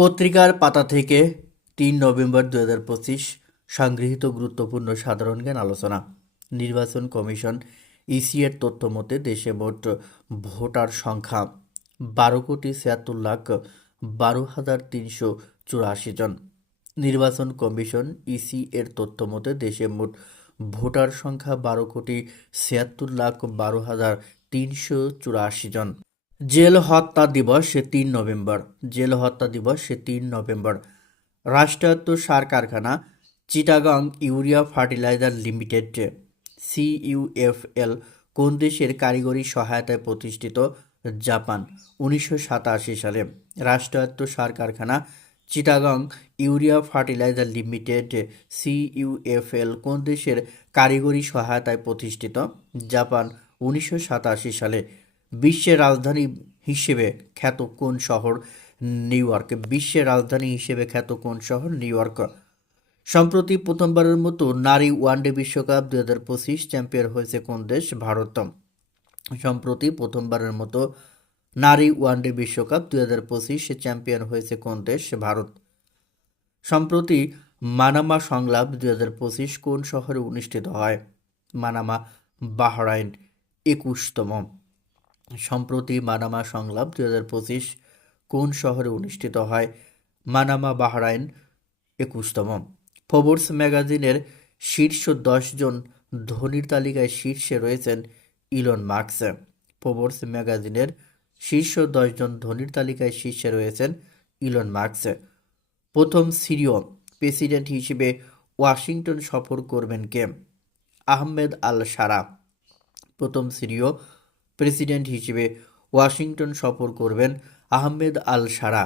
পত্রিকার পাতা থেকে তিন নভেম্বর দু হাজার পঁচিশ সংগৃহীত গুরুত্বপূর্ণ সাধারণ জ্ঞান আলোচনা। নির্বাচন কমিশন ইসি এর তথ্য মতে দেশে মোট ভোটার সংখ্যা বারো কোটি ছিয়াত্তর লাখ বারো হাজার তিনশো চুরাশি জন। নির্বাচন কমিশন ইসি এর তথ্য মতে দেশে মোট ভোটার সংখ্যা বারো কোটি ছিয়াত্তর লাখ বারো হাজার তিনশো চুরাশি জন। জেল হত্যা দিবস সে তিন নভেম্বর। জেল হত্যা দিবস সে তিন নভেম্বর। রাষ্ট্রায়ত্ত সার কারখানা, Chittagong urea fertilizer limited, CUFL, কোন দেশের কারিগরি সহায়তায় প্রতিষ্ঠিত? জাপান, উনিশশো সাতাশি সালে। রাষ্ট্রায়ত্ত সার কারখানা, Chittagong urea fertilizer limited, CUFL, কোন দেশের কারিগরি সহায়তায় প্রতিষ্ঠিত? জাপান, উনিশশো সাতাশি সালে। বিশ্বের রাজধানী হিসেবে খ্যাত কোন শহর নিউ ইয়র্ক? বিশ্বের রাজধানী হিসেবে খ্যাত কোন শহর নিউ ইয়র্ক? সম্প্রতি প্রথমবারের মতো নারী ওয়ানডে বিশ্বকাপ দুই হাজার পঁচিশ চ্যাম্পিয়ন হয়েছে কোন দেশ? ভারত। সম্প্রতি প্রথমবারের মতো নারী ওয়ানডে বিশ্বকাপ দুই হাজার পঁচিশে চ্যাম্পিয়ন হয়েছে কোন দেশ? ভারত। সম্প্রতি মানামা সংলাপ দুই হাজার পঁচিশ কোন শহরে অনুষ্ঠিত হয়? মানামা, বাহরাইন, একুশতম। সম্প্রতি মানামা সংলাপ দু হাজার পঁচিশ কোন শহরে অনুষ্ঠিত হয়? Manama, Bahrain, একুশতম। ফোর্বস ম্যাগাজিনের শীর্ষ জন ধনীর তালিকায় শীর্ষে রয়েছেন ইলন মার্কস ফোর্বস ম্যাগাজিনের শীর্ষ জন ধনীর তালিকায় শীর্ষে রয়েছেন ইলন মার্কস প্রথম সিরিয় প্রেসিডেন্ট হিসেবে ওয়াশিংটন সফর করবেন কে? আহমেদ আল সারা প্রথম সিরিয় প্রেসিডেন্ট হিসেবে ওয়াশিংটন সফর করবেন আহমেদ আল সারা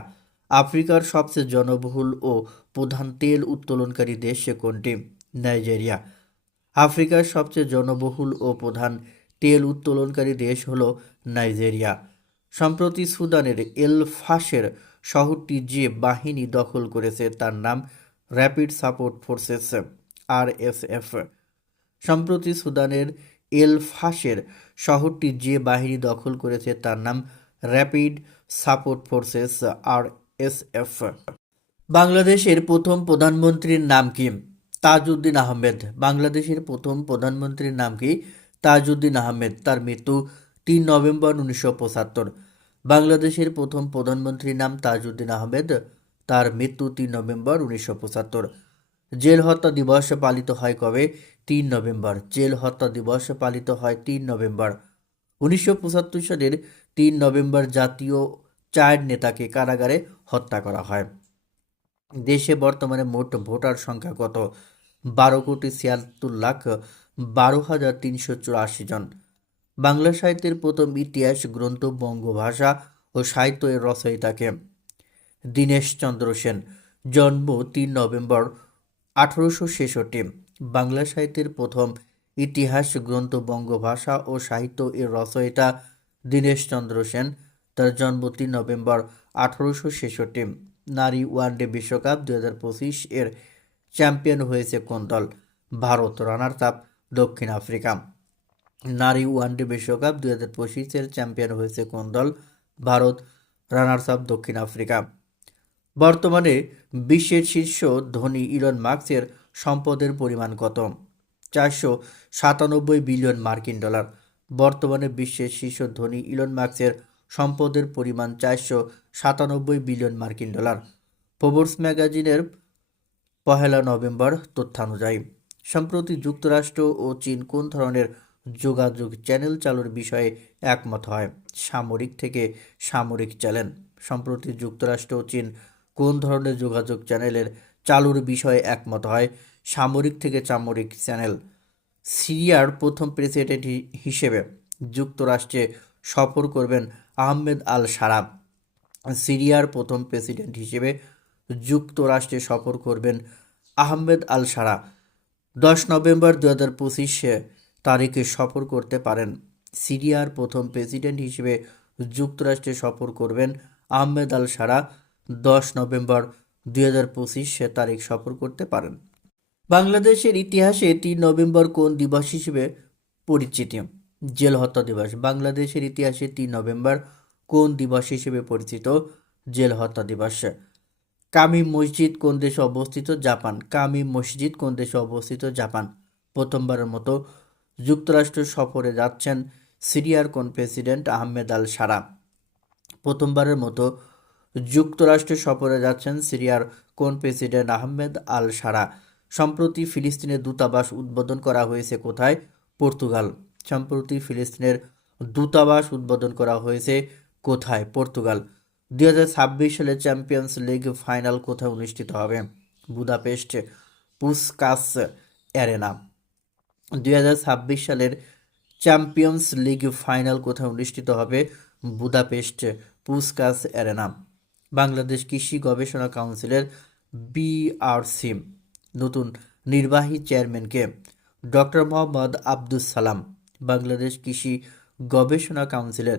আফ্রিকার সবচেয়ে জনবহুল ও প্রধান তেল উত্তোলনকারী দেশ কোনটি? নাইজেরিয়া। আফ্রিকার সবচেয়ে জনবহুল ও প্রধান তেল উত্তোলনকারী দেশ হল নাইজেরিয়া। সম্প্রতি সুদানের এল ফাসের শহরটি যে বাহিনী দখল করেছে তার নাম র্যাপিড সাপোর্ট ফোর্সেস, আরএসএফ। সম্প্রতি সুদানের এল ফাসের শহরটি যে বাহিনী দখল করেছে তার নাম rapid support forces R S F বাংলাদেশের প্রথম প্রধানমন্ত্রীর নাম কি? তাজউদ্দিন আহমেদ। বাংলাদেশের প্রথম প্রধানমন্ত্রীর নাম কি? তাজউদ্দিন আহমেদ। তার মৃত্যু তিন নভেম্বর উনিশশো পঁচাত্তর। বাংলাদেশের প্রথম প্রধানমন্ত্রীর নাম তাজউদ্দিন আহমেদ। তার মৃত্যু তিন নভেম্বর উনিশশো পঁচাত্তর। জেল হত্যা দিবস পালিত হয় কবে? তিন নভেম্বর। জেল হত্যা দিবস পালিত হয় তিন নভেম্বর। উনিশশো পঁচাত্তর সালের তিন নভেম্বর জাতীয় চার নেতাকে কারাগারে হত্যা করা হয়। দেশে বর্তমানে মোট ভোটার সংখ্যা কত? বারো কোটি ছিয়াত্তর লাখ বারো হাজার তিনশো চুরাশি জন। বাংলা সাহিত্যের প্রথম ইতিহাস, গ্রন্থ, বঙ্গভাষা ও সাহিত্য এর রচয়িতাকে দীনেশ চন্দ্র সেন। জন্ম তিন নভেম্বর আঠারোশো ছেষট্টি। বাংলা সাহিত্যের প্রথম ইতিহাস গ্রন্থ বঙ্গভাষা ও সাহিত্য এর রচয়িতা দীনেশ চন্দ্র সেন। তার জন্ম তিন নভেম্বর আঠারোশো ছেষট্টি। নারী ওয়ানডে বিশ্বকাপ দু হাজার পঁচিশ এর চ্যাম্পিয়ন হয়েছে কোন দল? ভারত রানার্স আপ দক্ষিণ আফ্রিকা। নারী ওয়ানডে বিশ্বকাপ দু হাজার পঁচিশের চ্যাম্পিয়ন হয়েছে কোন দল? ভারত রানার্স আপ দক্ষিণ আফ্রিকা। বর্তমানে বিশ্বের শীর্ষ ধনী ইলন মার্কসের সম্পদের পরিমাণ কত? চারশো সাতানব্বই বিলিয়ন মার্কিন ডলার। বর্তমানে বিশ্বের শীর্ষ ধনী ইলন মার্কসের সম্পদের পরিমাণ চারশো সাতানব্বই বিলিয়ন মার্কিন ডলার। ফোর্বস ম্যাগাজিনের পহেলা নভেম্বর তথ্যানুযায়ী, সম্প্রতি যুক্তরাষ্ট্র ও চীন কোন ধরনের যোগাযোগ চ্যানেল চালুর বিষয়ে একমত হয়? সামরিক থেকে সামরিক চ্যানেল। সম্প্রতি যুক্তরাষ্ট্র ও চীন কোন ধরনের যোগাযোগ চ্যানেলের চালুর বিষয়ে একমত হয়? সামরিক থেকে সামরিক চ্যানেল সিরিয়ার প্রথম প্রেসিডেন্ট হিসেবে যুক্তরাষ্ট্রে সফর করবেন আহমেদ আল সারা সিরিয়ার প্রথম প্রেসিডেন্ট হিসেবে যুক্তরাষ্ট্রে সফর করবেন আহমেদ আল সারা দশ নভেম্বর দু হাজার পঁচিশে তারিখে সফর করতে পারেন। সিরিয়ার প্রথম প্রেসিডেন্ট হিসেবে যুক্তরাষ্ট্রে সফর করবেন আহমেদ আল সারা দশ নভেম্বর দুই হাজার পঁচিশে তারিখ সফর করতে পারেন। বাংলাদেশের ইতিহাসে তিন নভেম্বর কোন দিবস হিসেবে পরিচিত? জেল হত্যা দিবস। বাংলাদেশের ইতিহাসে তিন নভেম্বর কোন দিবস হিসেবে পরিচিত? জেল হত্যা দিবস। কামি মসজিদ কোন দেশে অবস্থিত? জাপান। কামি মসজিদ কোন দেশে অবস্থিত? জাপান। প্রথমবারের মতো যুক্তরাষ্ট্র সফরে যাচ্ছেন সিরিয়ার কোন প্রেসিডেন্ট আহমেদ আল সারা। প্রথমবারের মতো যুক্তরাষ্ট্র সফরে যাচ্ছেন সিরিয়ার কোন প্রেসিডেন্ট আহমেদ আল সারা। সম্প্রতি ফিলিস্তিনের দূতাবাস উদ্বোধন করা হয়েছে কোথায়? পর্তুগাল। সম্প্রতি ফিলিস্তিনের দূতাবাস উদ্বোধন করা হয়েছে কোথায়? পর্তুগাল। দুই হাজার ছাব্বিশ সালে চ্যাম্পিয়ন্স লিগ ফাইনাল কোথায় অনুষ্ঠিত হবে? Budapest Puskas arena. দুই হাজার ছাব্বিশ সালের চ্যাম্পিয়ন্স লিগ ফাইনাল কোথায় অনুষ্ঠিত হবে? Budapest Puskas arena. বাংলাদেশ কৃষি গবেষণা কাউন্সিলের বিআরসি নতুন নির্বাহী চেয়ারম্যানকে ডক্টর মোহাম্মদ আব্দুস সালাম, বাংলাদেশ কৃষি গবেষণা কাউন্সিলের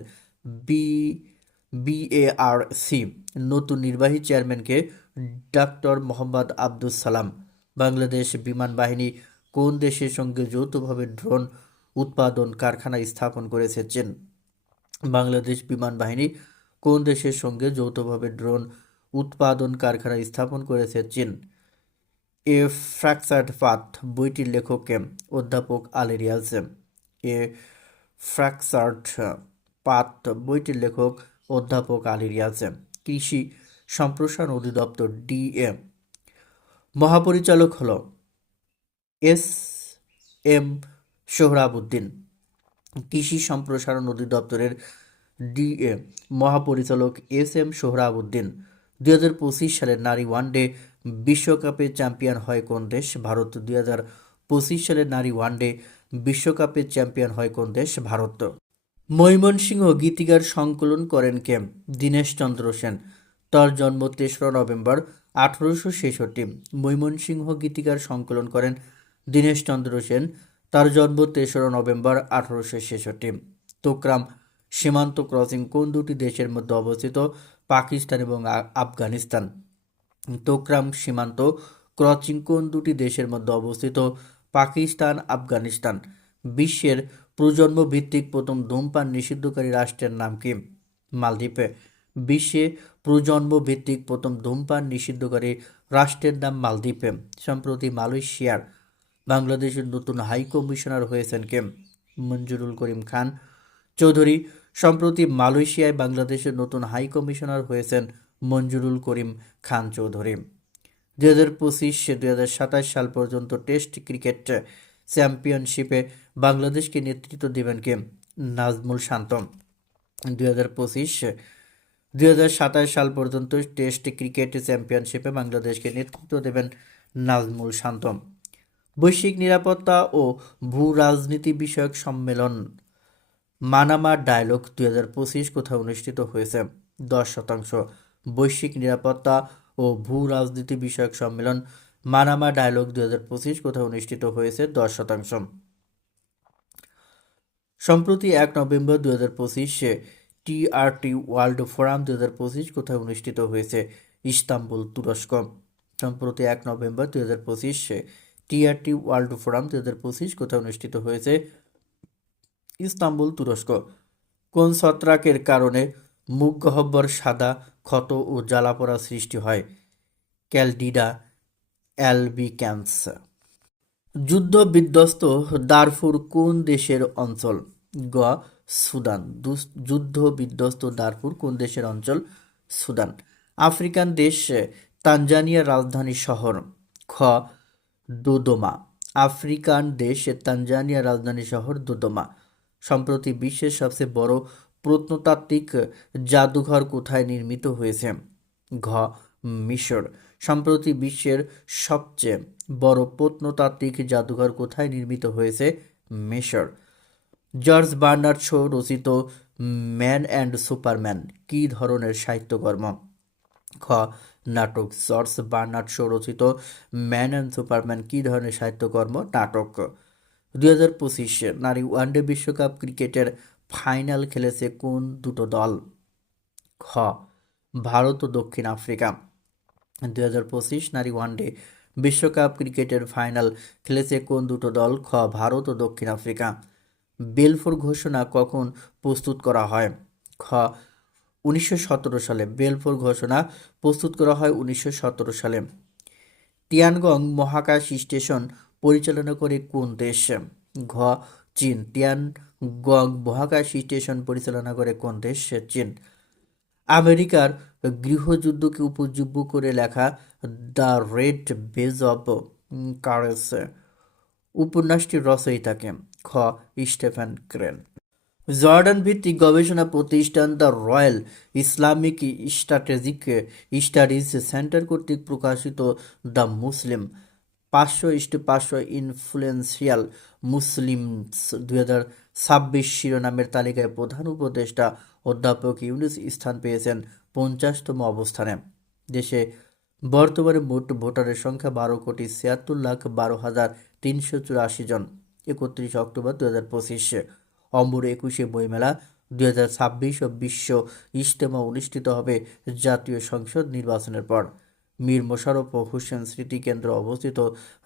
বি বিএআরসি নতুন নির্বাহী চেয়ারম্যানকে ডক্টর মোহাম্মদ আব্দুস সালাম, বাংলাদেশ বিমান বাহিনী কোন দেশের সঙ্গে যৌথভাবে ড্রোন উৎপাদন কারখানা স্থাপন করেছে চীন, বাংলাদেশ বিমান বাহিনী কোন দেশের সঙ্গে যৌথভাবে ড্রোন উৎপাদন কারখানা স্থাপন করেছে চীন এ ফ্র্যাকচার্ড পাথ বইটির লেখককে অধ্যাপক আলেরিয়াস এ। ফ্র্যাকচার্ড পাথ বইটির লেখক অধ্যাপক আলিরিয়াস কৃষি সম্প্রসারণ অধিদপ্তর ডিএ মহাপরিচালক হল এস এম সোহরাবুদ্দিন কৃষি সম্প্রসারণ অধিদপ্তরের ডিএ মহাপরিচালক এস এম সোহরাবুদ্দিন দুই হাজার পঁচিশ সালের নারী ওয়ানডে বিশ্বকাপে চ্যাম্পিয়ন হয় কোন দেশ? ভারত দুই হাজার পঁচিশ সালের নারী ওয়ানডে বিশ্বকাপে চ্যাম্পিয়ন হয় কোন দেশ? ভারত। ময়মনসিংহ গীতিকার সংকলন করেন কে দীনেশ চন্দ্র সেন। তার জন্ম তেসরা নভেম্বর আঠারোশো ছেষট্টি। ময়মনসিংহ গীতিকার সংকলন করেন দীনেশ চন্দ্র সেন। তার জন্ম তেসরা নভেম্বর আঠারোশো ছেষট্টি। তোকরাম সীমান্ত ক্রসিং কোন দুটি দেশের মধ্যে অবস্থিত? পাকিস্তান এবং আফগানিস্তান। তোকরাম সীমান্ত ক্রসিং কোন দুটি দেশের মধ্যে অবস্থিত, পাকিস্তান, আফগানিস্তান। বিশ্বের প্রজন্ম ভিত্তিক প্রথম ধূমপান নিষিদ্ধকারী রাষ্ট্রের নাম কি? মালদ্বীপে। বিশ্বে প্রজন্ম ভিত্তিক প্রথম ধূমপান নিষিদ্ধকারী রাষ্ট্রের নাম মালদ্বীপে। সম্প্রতি মালয়েশিয়ার বাংলাদেশের নতুন হাই কমিশনার হয়েছেন কে? মঞ্জুরুল করিম খান চৌধুরী। সম্প্রতি মালয়েশিয়ায় বাংলাদেশের নতুন হাই কমিশনার হয়েছেন মঞ্জুরুল করিম খান চৌধুরী। দুই হাজার পঁচিশ দুই হাজার সাতাশ সাল পর্যন্ত টেস্ট ক্রিকেট চ্যাম্পিয়নশিপে বাংলাদেশকে নেতৃত্ব দেবেন কে? নাজমুল শান্ত। দুই হাজার পঁচিশ দুই হাজার সাতাশ সাল পর্যন্ত টেস্ট ক্রিকেট চ্যাম্পিয়নশিপে বাংলাদেশকে নেতৃত্ব দেবেন নাজমুল শান্ত। বৈশ্বিক নিরাপত্তা ও ভূ রাজনীতি বিষয়ক সম্মেলন মানামা ডায়ালগ দুই হাজার পঁচিশ কোথায় অনুষ্ঠিত হয়েছে? দশ শতাংশ। বৈশ্বিক নিরাপত্তা ও ভূ রাজনীতি বিষয়ক সম্মেলন মানামা ডায়ালগ দুই হাজার পঁচিশ কোথায় অনুষ্ঠিত হয়েছে দশ শতাংশ। সম্প্রতি এক নভেম্বর দুই হাজার পঁচিশে টিআরটি ওয়ার্ল্ড ফোরাম দুই হাজার পঁচিশ কোথায় অনুষ্ঠিত হয়েছে? ইস্তাম্বুল তুরস্ক। সম্প্রতি এক নভেম্বর দুই হাজার পঁচিশে টিআরটি ওয়ার্ল্ড ফোরাম দুই হাজার পঁচিশ কোথায় অনুষ্ঠিত হয়েছে? ইস্তাম্বুল তুরস্ক। কোন ছত্রাকের কারণে মুখ গহব্বর সাদা ক্ষত ও জ্বালাপোড়া সৃষ্টি হয়। ক্যালডিডা অ্যালবিক্যান্স। যুদ্ধ বিধ্বস্ত দারফুর কোন দেশের অঞ্চল? গ, সুদান। যুদ্ধ বিধ্বস্ত দারফুর কোন দেশের অঞ্চল? সুদান। আফ্রিকান দেশ, তানজানিয়ার রাজধানী শহর। খ, দোদোমা। আফ্রিকান দেশ, তানজানিয়ার রাজধানী শহর দোদোমা। সম্প্রতি বিশ্বের সবচেয়ে বড় প্রত্নতাত্ত্বিক জাদুঘর কোথায় নির্মিত হয়েছে? ঘ. মিশর। সম্প্রতি বিশ্বের সবচেয়ে বড় প্রত্নতাত্ত্বিক জাদুঘর কোথায় নির্মিত হয়েছে? মিশর। জর্জ বার্নার্ড শো রচিত ম্যান অ্যান্ড সুপারম্যান, কী ধরনের সাহিত্যকর্ম? খ নাটক। জর্জ বার্নার্ড শো রচিত ম্যান অ্যান্ড সুপারম্যান, কী ধরনের সাহিত্যকর্ম? নাটক। দুই হাজার পঁচিশে, নারী ওয়ানডে বিশ্বকাপ ক্রিকেটের ফাইনাল খেলেছে কোন দুটো দল? খ, ভারত ও দক্ষিণ আফ্রিকা। দুই হাজার পঁচিশ নারী ওয়ানডে বিশ্বকাপ ক্রিকেটের ফাইনাল খেলেছে কোন দুটো দল? খ, ভারত ও দক্ষিণ আফ্রিকা। বেলফোর ঘোষণা কখন প্রস্তুত করা হয়? খ, উনিশশো সতেরো সালে। বেলফোর ঘোষণা প্রস্তুত করা হয় উনিশশো সতেরো সালে। তিয়ানগং মহাকাশ স্টেশন পরিচালনা করে কোন দেশ? ঘ, চীন। তিয়ানগং মহাকাশ স্টেশন পরিচালনা করে কোন দেশ? চীন। আমেরিকার গৃহযুদ্ধকে উপজীব্য করে লেখা the red badge of courage উপন্যাসটির রচয়িতাকে খ. Stephen Crane. জর্ডান ভিত্তিক গবেষণা প্রতিষ্ঠান the royal Islamic strategic studies centre কর্তৃক প্রকাশিত দ্য মুসলিম পাঁচশো ইস্টু পাঁচশো ইনফ্লুয়েন্সিয়াল মুসলিমস দুই হাজার ছাব্বিশ শিরোনামের তালিকায় প্রধান উপদেষ্টা অধ্যাপক ইউনুস স্থান পেয়েছেন পঞ্চাশতম অবস্থানে। দেশে বর্তমানে মোট ভোটারের সংখ্যা বারো কোটি ছিয়াত্তর লাখ বারো হাজার তিনশো চুরাশি জন, একত্রিশ অক্টোবর দু হাজার পঁচিশে। অম্বুর একুশে বইমেলা দু হাজার ছাব্বিশ ও বিশ্ব ইজতেমা অনুষ্ঠিত হবে জাতীয় সংসদ নির্বাচনের পর। মীর মোশারফ ও হোসেন স্মৃতি কেন্দ্র অবস্থিত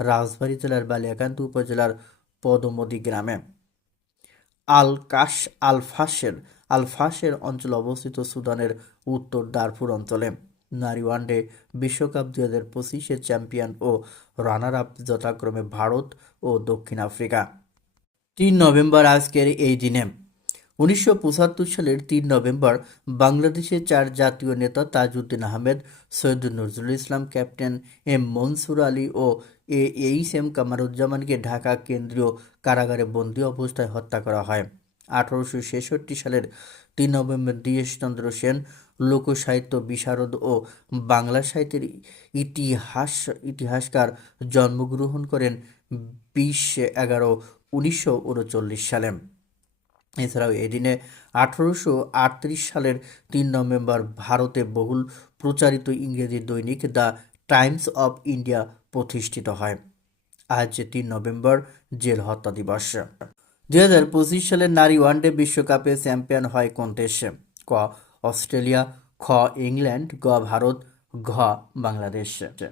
রাজবাড়ী জেলার বালিয়াকান্ত উপজেলার পদমদি গ্রামে। আল কাশ আল ফাশের আল ফাশের অঞ্চলে অবস্থিত সুদানের উত্তর দারফুর অঞ্চলে। নারী ওয়ানডে বিশ্বকাপ দু হাজার পঁচিশের চ্যাম্পিয়ন ও রানার আপ যথাক্রমে ভারত ও দক্ষিণ আফ্রিকা। তিন নভেম্বর আজকের এই দিনে উনিশশো পঁচাত্তর সালের তিন নভেম্বর বাংলাদেশের চার জাতীয় নেতা তাজউদ্দিন আহমেদ, সৈয়দ নজরুল ইসলাম, ক্যাপ্টেন এম মনসুর আলী ও এ এইচ এম কামারুজ্জামানকে ঢাকা কেন্দ্রীয় কারাগারে বন্দী অবস্থায় হত্যা করা হয়। আঠারোশো ছেষট্টি সালের তিন নভেম্বর দীনেশচন্দ্র সেন, লোকসাহিত্য বিশারদ ও বাংলা সাহিত্যের ইতিহাস, ইতিহাসকার জন্মগ্রহণ করেন বিশ এগারো, উনিশশো সালে। এছাড়াও এদিনে আঠারোশো আটত্রিশ সালের তিন নভেম্বর ভারতে বহুল প্রচারিত ইংরেজি দৈনিক দ্য টাইমস অফ ইন্ডিয়া প্রতিষ্ঠিত হয়। আজ তিন নভেম্বর জেল হত্যা দিবস। দুই হাজার পঁচিশ সালের নারী ওয়ানডে বিশ্বকাপে চ্যাম্পিয়ন হয় কোন দেশ ক, অস্ট্রেলিয়া, খ, ইংল্যান্ড, গ, ভারত, ঘ, বাংলাদেশ।